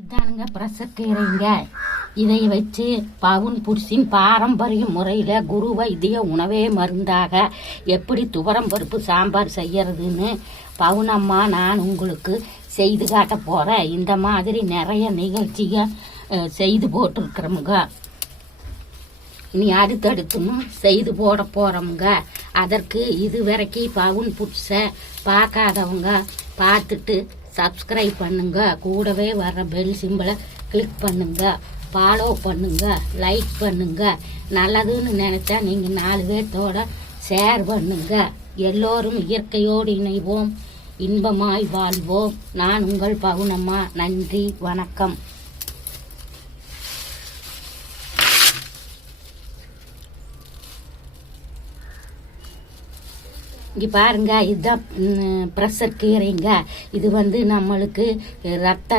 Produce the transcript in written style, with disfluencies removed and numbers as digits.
இதானுங்க pressure கீரைங்க. இதை வச்சு பவுன் புருஷின் பாரம்பரிய முறையில் குரு வைத்திய உணவே மருந்தாக எப்படி துவரம் பருப்பு சாம்பார் செய்யறதுன்னு பவுனம்மா நான் உங்களுக்கு செய்து காட்ட போகிறேன். இந்த மாதிரி நிறைய நிகழ்ச்சிகள் செய்து போட்டிருக்கிறோமுங்க. இனி அடுத்தடுத்தும் செய்து போட போகிறோமுங்க. அதற்கு இது வரைக்கும் பவுன் புருஷை பார்க்காதவங்க பார்த்துட்டு சப்ஸ்கிரைப் பண்ணுங்க. கூடவே வர்ற பெல் சிம்பிளை கிளிக் பண்ணுங்க. ஃபாலோ பண்ணுங்க, லைக் பண்ணுங்க. நல்லதுன்னு நினைச்சா நீங்க 4 பேர்த்தோட ஷேர் பண்ணுங்க. எல்லோரும் இயற்கையோடு இணைவோம், இன்பமாய் வாழ்வோம். நான் உங்கள் பவுனம்மா. நன்றி, வணக்கம். இங்கே பாருங்க, இதுதான் ப்ரெஷர் கீரைங்க. இது நம்மளுக்கு ரத்த